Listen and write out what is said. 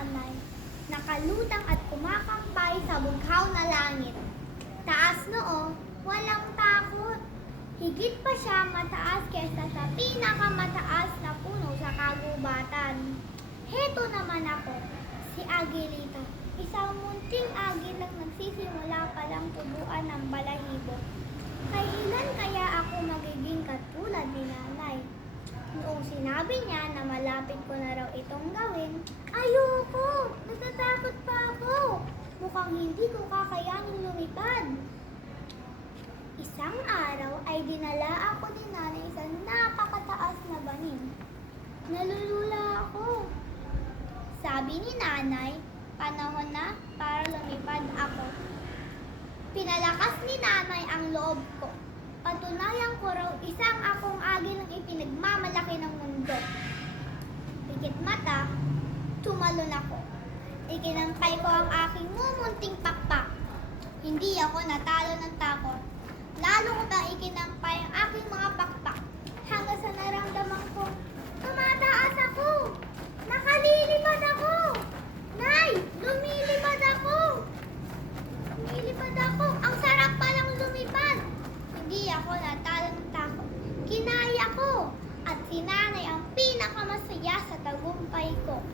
nanay, nakalutang at kumakampay sa bughaw na langit. Taas noo, walang takot. Higit pa siya mataas kaysa sa pinakamataas na puno sa kagubatan. Heto naman ako, si Agilita, isang munting agil lang nagsisimula palang tubuan ng balahibo. Kailan kaya ako magiging katulad ni nanay? Noong sinabi niya na malapit ko na raw itong gawin, ayoko! Natatakot pa ako! Mukhang hindi ko kakayanin lumipad. Isang araw ay dinala ako ni nanay sa napakataas na banig. Nalulula ako. Sabi ni nanay, panahon na para lumipad ako. Pinalakas ni nanay ang loob ko. Patunayan ko raw isang akong agil ng ipinagmamalaki ng mundo. Pikit mata, tumalon ako. Ikinampay ko ang aking mumunting pakpak. Hindi ako natalo ng takot. Lalo ko pa ikinampay ang aking mga pakpak hanggang sa naramdaman ko, tumataas ako! Nakalilipad ako! Nay! Lumilipad ako! Lumilipad ako! Ang sarap palang lumipad! Hindi ako natalo ng takot. Kinaya ko! At si nanay ang pinakamasaya sa tagumpay ko.